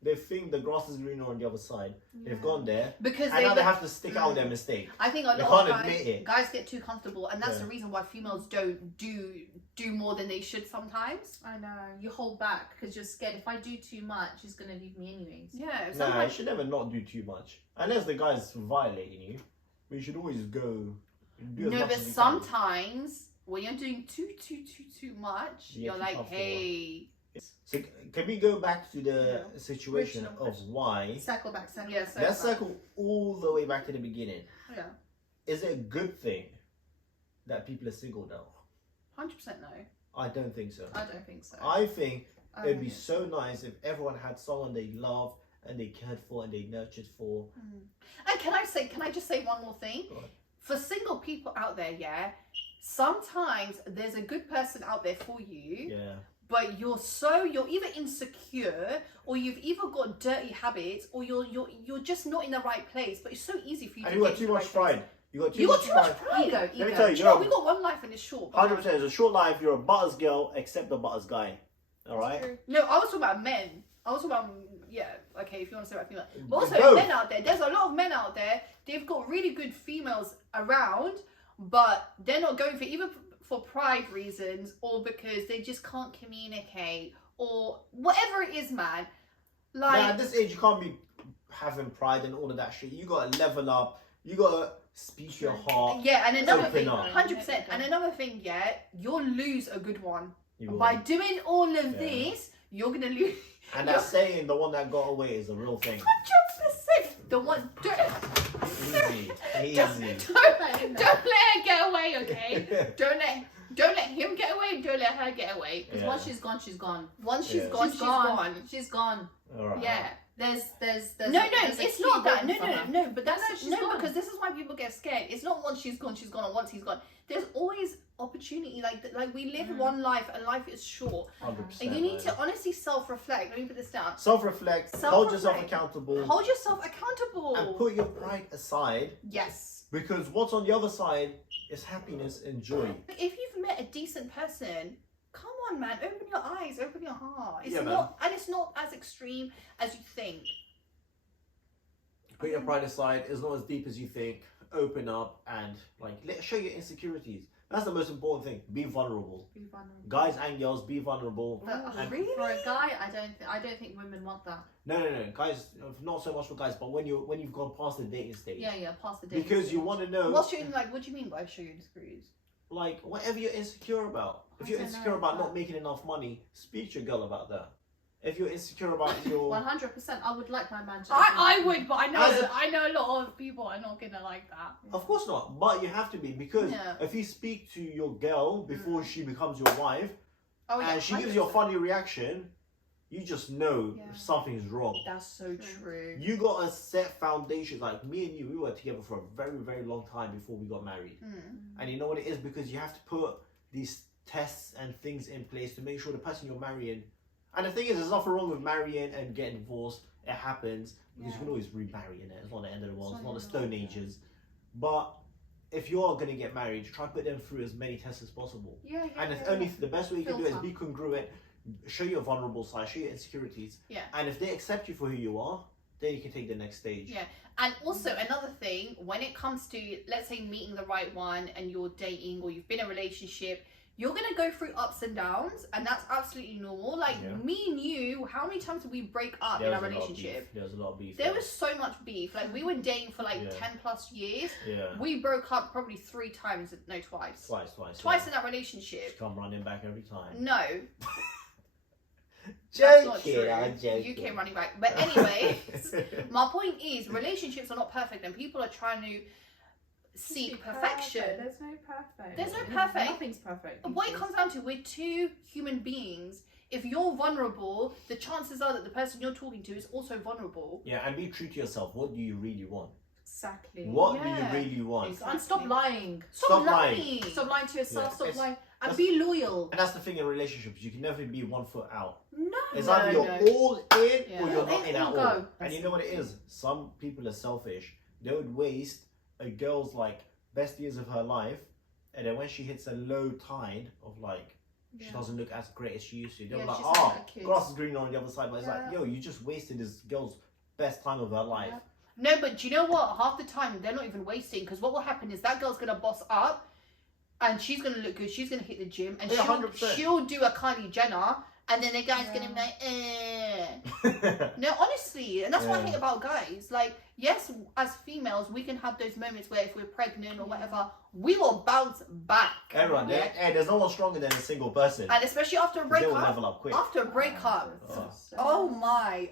They think the grass is greener on the other side. They've Yeah. gone there, Because and now they have to stick out their mistake. I think a They lot of can't admit it. guys get too comfortable, and that's Yeah. the reason why females don't do more than they should sometimes. I know. You hold back because you're scared. If I do too much, he's going to leave me anyways. Yeah, Nah, you sometimes. should never not do too much. Unless the guy's violating you. But you should always go do as No, much but as you can. sometimes when you're doing too much, You get you're too like, comfortable. hey. So can we go back to the situation Original of question. why? Circle back, circle Yeah, back. so- Let's circle all the way back to the beginning. Yeah. Is it a good thing that people are single now? 100% no. I don't think so. I don't think so. I think I it'd don't be think so nice if everyone had someone they loved and they cared for and they nurtured for. And can I just say one more thing? Go on. For single people out there, yeah, sometimes there's a good person out there for you, Yeah. but you're either insecure or you've either got dirty habits or you're just not in the right place. But it's so easy for you And to you get got too into the much right place. pride. You got too You got much too much pride. pride. Ego, Let me ego. tell you, Do you know, you're we got one life and it's short. 100%. It's a short life. You're a butters girl, except a butters guy. All right. No, I was talking about men. I was talking about, yeah, okay, if you want to say about female. But also Both. men out there. There's a lot of men out there. They've got really good females around, but they're not going for either for pride reasons or because they just can't communicate or whatever it is, man. Now, Like, at this age, you can't be having pride and all of that shit. You got to level up. You got to speak your heart. yeah, and another Open thing, up. 100%. And another thing, yeah, you'll lose a good one. You will. By doing all of Yeah. this, you're going to lose. And that saying, the one that got away, is a real thing. 100%. The one. Easy. Easy. Don't let her get away, okay? don't let him get away. Don't let her get away. Because Yeah. once she's gone, she's gone. Once she's Yeah. gone, She's she's gone. gone. She's gone. All right. Yeah. There's No, there's a it's key not that. waiting for her. No. But that's No, she's no, gone. because this is why people get scared. It's not once she's gone, or once he's gone. There's always opportunity. Like we live one life, and life is short. 100%. And you need to honestly self-reflect. Let me put this down. self-reflect, hold yourself Self-reflect. accountable, Hold yourself accountable. and put your pride aside, Yes. because what's on the other side is happiness and joy. If you've met a decent person, come on, man, open your eyes, open your heart. It's Yeah, man. not, and it's not as extreme as you think. Put your pride aside. It's not as deep as you think. Open up and show your insecurities. That's the most important thing. Be vulnerable. Be vulnerable. Guys and girls, be vulnerable. But Really? for a guy, I don't think women want that. No, guys, not so much for guys, but when you've gone past the dating stage, Yeah, past the dating because you stage. want to know, What do you mean by show your insecurities? like, whatever you're insecure about. If I you're don't insecure know, about but- not making enough money, speak to your girl about that. If you're insecure about your 100%. I would like my man to. I would, but As a- I know a lot of people are not gonna like that. Of course not, but you have to be, because Yeah. if you speak to your girl before she becomes your wife Oh yeah, and she gives you a 100%. funny reaction, you just know Yeah. something's wrong. That's so true. You got to set foundations. Like me and you, we were together for a very, very long time before we got married. And you know what it is? Because you have to put these tests and things in place to make sure the person you're marrying. And the thing is, there's nothing wrong with marrying and getting divorced. It happens because you can always remarry in it. It's not the end of the world. It's not the Stone Ages. But if you're going to get married, try to put them through as many tests as possible. Yeah. And if only the best way you can do it is Filter. be congruent, show your vulnerable side, show your insecurities. Yeah. And if they accept you for who you are, then you can take the next stage. Yeah. And also another thing, when it comes to, let's say, meeting the right one and you're dating or you've been in a relationship, you're going to go through ups and downs, and that's absolutely normal. Like, Yeah. me and you, how many times did we break up There in our was a lot of relationship? beef. There was a lot of beef. There was so much beef. Like, we were dating for like Yeah. 10 plus years. Yeah. We broke up probably 3 times, no, twice. Twice. Twice in that relationship. Just come running back every time. No, that's not Joking, true. I'm joking. You came running back. But anyway, my point is, relationships are not perfect, and people are trying to seek perfection. There's no perfect. There's no perfect. Nothing's perfect. But what it comes down to, we're two human beings. If you're vulnerable, the chances are that the person you're talking to is also vulnerable. Yeah, and be true to yourself. What do you really want? Exactly. What do Yeah. you really want? And stop lying. Stop lying. Stop lying to yourself. Yeah, Stop it's- lying. And that's- be loyal. And that's the thing in relationships. You can never be 1 foot out. No. It's No, either you're no. all in Yeah. or you're All not in in or at all. go. And you know what it is? Some people are selfish. They would waste a girl's best years of her life, and then when she hits a low tide of she doesn't look as great as she used to, they'll be Yeah, like, she's oh, like a kid. grass is greener on the other side. But it's Yeah. like, yo, you just wasted this girl's best time of her life. Yeah. No, but do you know what? Half the time, they're not even wasting, because what will happen is that girl's going to boss up, and she's going to look good, she's going to hit the gym, and Yeah, 100%. she'll do a Kylie Jenner, and then the guy's Yeah. going to be like, eh. No, honestly, and that's what I Yeah. hate about guys. Like, yes, as females, we can have those moments where if we're pregnant or whatever, we will bounce back. Everyone, there's no one stronger than a single person. And especially after a They will breakup. level up quick. After a breakup. Oh my.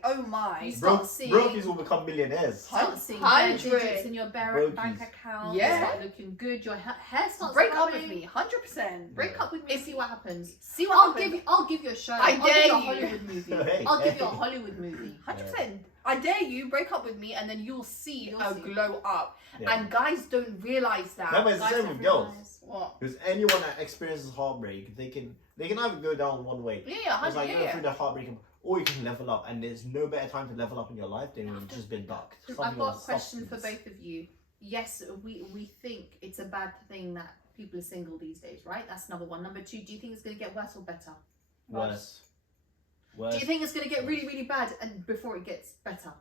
You start seeing Brokies will become millionaires. start seeing Hundred. digits in your bank Brokies. account. Yeah. You start looking good. Your hair starts Break up growing. with me, 100%. Break up with me. See what happens. See what happens. I'll give you a show. I I'll dare give you a you. Hollywood movie. Hey, I'll give hey. you a Hollywood movie. 100%. I dare you, break up with me, and then you'll see You'll a see. glow up. Yeah. And guys don't realize that. No, but it's the Guys same don't with girls. realise. What? Because anyone that experiences heartbreak, they can either go down one way. Yeah, It's like 100%. going through the heartbreak, or you can level up, and there's no better time to level up in your life than when you've just been ducked. I've Something got on a question for substance. both of you. Yes, we think it's a bad thing that people are single these days, right? That's number one. Number two, do you think it's going to get worse or better? Worse. Do you think it's going to get really, really bad and before it gets better?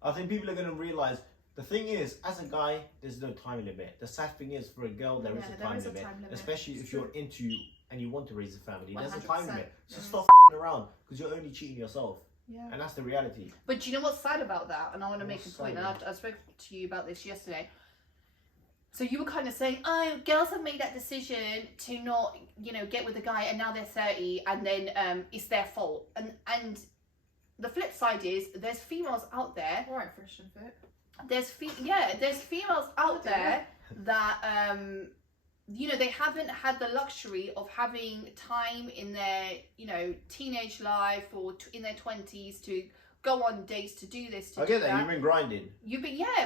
I think people are going to realize the thing is, as a guy, there's no time limit. The sad thing is, for a girl, there is Yeah, a there time is a limit, time limit. especially It's if true. you're into and you want to raise a family. There's a 100%. time limit. So There is. stop around because you're only cheating yourself, Yeah. and that's the reality. But do you know what's sad about that? And I want to make a What's point. sad? And I spoke to you about this yesterday. So you were kind of saying, oh, girls have made that decision to not, get with a guy, and now they're 30, and then it's their fault. And the flip side is, there's females out there. All right, fresh and fit. There's females out there that they haven't had the luxury of having time in their teenage life or in their 20s to go on dates, to do this, to I do get that. You've been grinding.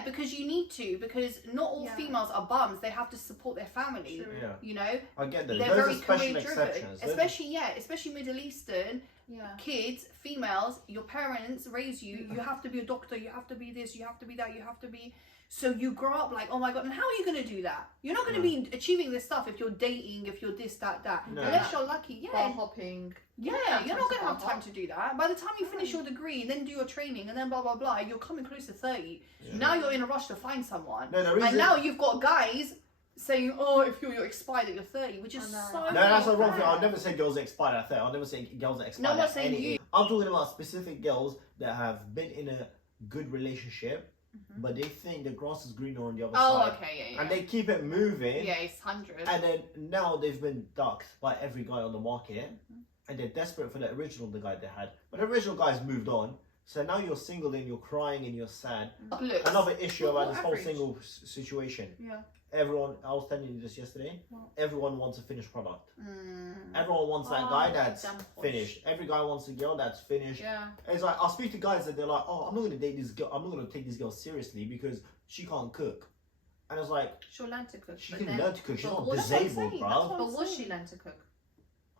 because you need to, because not all Yeah. females are bums. They have to support their family. True. Yeah, I get that. They're Those very are special career driven, exceptions. Those are- especially Middle Eastern Yeah. kids, females. Your parents raise you. You have to be a doctor. You have to be this. You have to be that. You have to be. So you grow up like, oh my god, and how are you going to do that? You're not going to be achieving this stuff if you're dating, if you're this, that. No. Unless you're lucky. Bar Yeah. hopping. Yeah, you're not going to have time to do that. By the time you finish your degree, then do your training, and then blah, blah, blah, you're coming close to 30. Yeah. Now you're in a rush to find someone. No, the reason. And now you've got guys saying, oh, if you're expired at your 30, which is I know. so No, that's the wrong thing. bad. I'll never say girls expired at 30. I'll never say girls expired No, I'm not at saying any you. age. I'm talking about specific girls that have been in a good relationship, but they think the grass is greener on the other Oh, side. okay, yeah. And they keep it moving. Yeah, it's 100. And then now they've been ducked by every guy on the market. And they're desperate for the guy they had. But the original guy's moved on. So now you're single and you're crying and you're sad. Look, Another issue Well, about this whole average. single situation. Yeah. Everyone, I was telling you this yesterday, What? everyone wants a finished product. mm, Everyone wants that Oh, guy that's damn posh. finished. Every guy wants a girl that's finished. Yeah. It's like, I'll speak to guys that they're like, oh, I'm not going to date this girl. I'm not going to take this girl seriously because she can't cook. And it's like, She'll learn to cook. she but can then- learn to cook. She's but not what- that's what I'm disabled, saying, bro. that's what But I'm will saying. she learn to cook?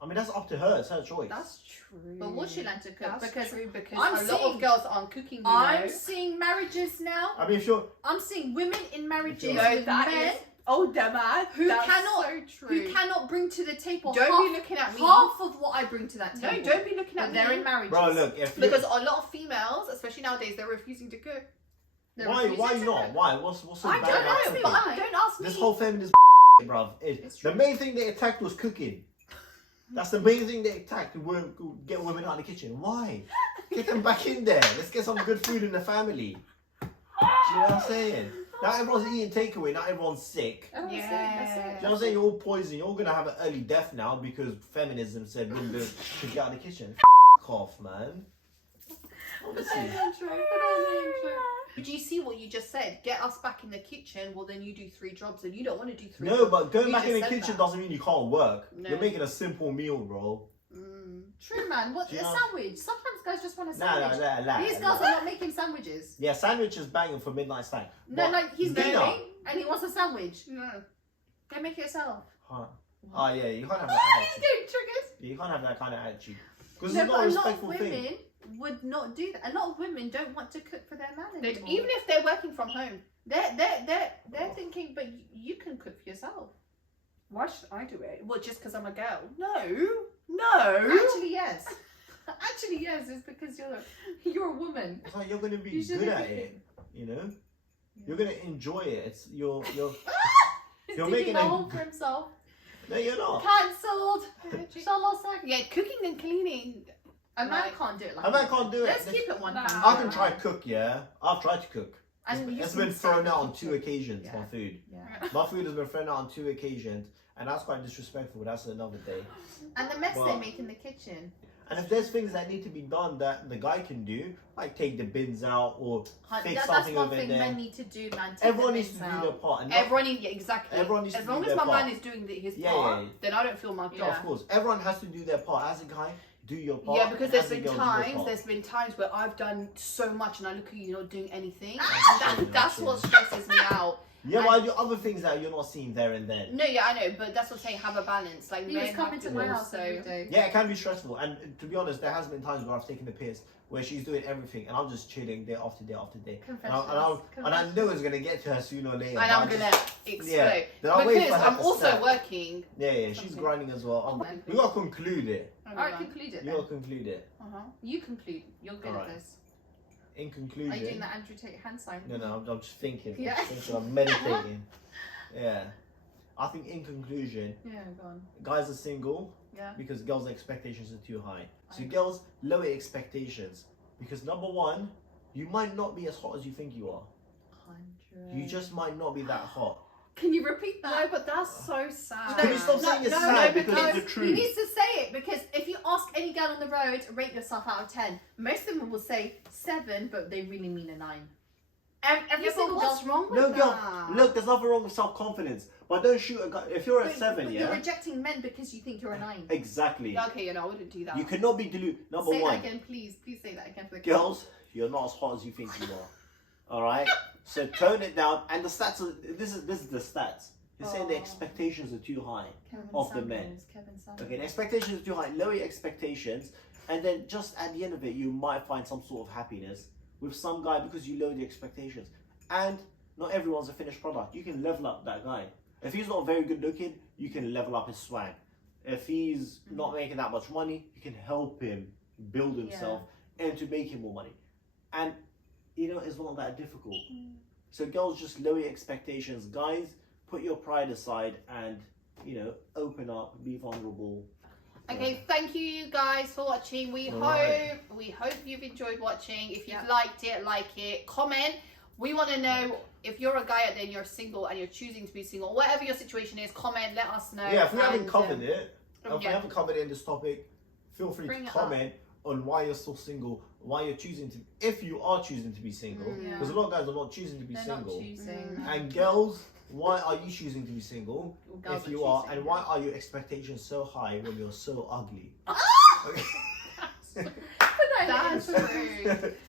I mean, that's up to her. It's her choice. That's true. But will she learn to cook? That's Because true, because I'm a lot seeing- of girls aren't cooking, you I'm know. seeing marriages now. I mean, if you're, I'm seeing women in marriages No, with that men is- Oh, Dama, who that's cannot- so true. who cannot bring to the table Don't half, be looking at me. half of what I bring to that No, table. don't be looking But at they're me. in marriages. bro, look, if you Because a lot of females, especially nowadays, they're refusing to cook. They're why refusing to not? cook. Why? What's so I bad don't about know, cooking? but Why? don't ask me. This whole feminist bruv. It's The true. main thing they attacked was cooking. That's the main thing they attacked. To get women out of the kitchen. Why? Get them back in there. Let's get some good food in the family. Do you know what I'm saying? Not everyone's eating takeaway. Not everyone's sick. Oh, that's it, Yeah. that's Do you it. know what I'm saying? You're all poisoned. You're all gonna have an early death now because feminism said women should get out of the kitchen. Off, man. Honestly. Do you see what you just said? Get us back in the kitchen. Well, then you do 3 jobs, and you don't want to do 3. No, jobs. but going You back in just the said kitchen that. doesn't mean you can't work. No. You're making a simple meal, bro. True, man. What Do you a know- sandwich. Sometimes guys just want a Nah, sandwich. These nah. girls are not making sandwiches. Yeah, sandwich is banging for midnight snack. No, But like he's dinner- going and he wants a sandwich. No. Go make it yourself. Huh. Oh yeah, you can't have that You attitude. don't triggers. You can't have that kind of attitude. Because No, it's not but a a lot of respectful women thing. would not do that. A lot of women don't want to cook for their man They- anymore. even if they're working from home, They're thinking, but you can cook for yourself. why should I do it? Well, just because I'm a girl? No. Actually, yes. Actually, yes. It's because you're a woman. It's like you're gonna be You should good be at cooking. it. You know, you're gonna enjoy it. It's you're He's You're digging making a a- hole for himself. no, you're not. Cancelled. Shallow sack. Yeah, cooking and cleaning. A man Like- can't do it like A man that. can't do it. Let's keep it 100. Nah. I can try to cook. Yeah, I've tried to cook. And you It's can been sit thrown in the out on 2 kitchen. occasions, Yeah. my food. Yeah. My food has been thrown out on 2 occasions, and that's quite disrespectful. That's another day. And the mess they But- make in the kitchen. And if there's things that need to be done that the guy can do, like take the bins out or fix That's something one over thing there, men need to do, man. Take everyone the needs to bins do out. their part. And not, Everyone needs, yeah, exactly. Everyone needs as to long do as their my part. man is doing his Yeah, part, yeah. then I don't feel my yeah, job. of course, everyone has to do their part. As a guy, do your part. Yeah, because and there's as a been girl, do your times, part. there's been times where I've done so much and I look at you, you're not doing anything. That's And true, that's that's what true. stresses me out. Yeah, but I do other things that you're not seeing there and then. No, yeah, I know, but that's what I'm saying, have a balance. Like, He men was coming have to to my also... house every day. Yeah, it can be stressful. And to be honest, there has been times where I've taken the piss where she's doing everything and I'm just chilling day after day after day. And I know it's going to get to her sooner or later. And but I'm I going just- to explode. Yeah, then I'll wait Because for her I'm to also snap. working. Yeah, she's Something. grinding as well. Okay. We got to conclude it. Alright, conclude it You then. got to conclude it. Uh-huh. You conclude. You're good Alright. at this. In Are you doing conclusion. the Andrew Tate hand sign? No, I'm just thinking. Yeah. I'm thinking, I'm meditating. Yeah. I think in conclusion, Yeah, go on. guys are single Yeah. because girls' expectations are too high. So I agree. girls lower expectations because number one, you might not be as hot as you think you are. 100. You just might not be that hot. Can you repeat No, that? but that's so sad. Can you stop saying it's sad because it's the He truth? needs to say it because if you ask any girl on the road, rate yourself out of 10, most of them will say 7, but they really mean a 9. Every Yeah, but single what's girl. wrong with No, that? girl, look, there's nothing wrong with self-confidence, but don't shoot a guy. If you're at 7, but yeah, you're rejecting men because you think you're a 9. exactly. Yeah, okay, I wouldn't do that. You cannot be deluded. Number Say one, that again, please. Please say that again for the girls, you're not as hot as you think you are. All right, so tone it down. And the stats are this is the stats. They're saying the Oh. expectations are too high. Kevin of the men. Samuels, Kevin Samuels. Okay, the expectations are too high. Lower your expectations, and then just at the end of it, you might find some sort of happiness with some guy because you lowered the expectations. And not everyone's a finished product. You can level up that guy. If he's not very good looking, you can level up his swag. If he's not making that much money, you can help him build himself and to make him more money. And you know, it's not that difficult. So girls, just lower your expectations. Guys, put your pride aside and, you know, open up, be vulnerable. Okay, thank you guys for watching. We Alright. hope you've enjoyed watching. If you've Yep. liked it, like it, comment. We want to know if you're a guy out there and you're single and you're choosing to be single, whatever your situation is, comment, let us know. Yeah, if we haven't And, covered it, if we yeah. haven't covered it in this topic, feel free Bring to it comment on why you're still single, why you're choosing to, if you are choosing to be single, Mm. because a lot of guys are not choosing to be They're single. not choosing. And girls, why are you choosing to be single Girls if you are, choosing. and why are your expectations so high when you're so ugly? Okay. Put that in the That's intro. true.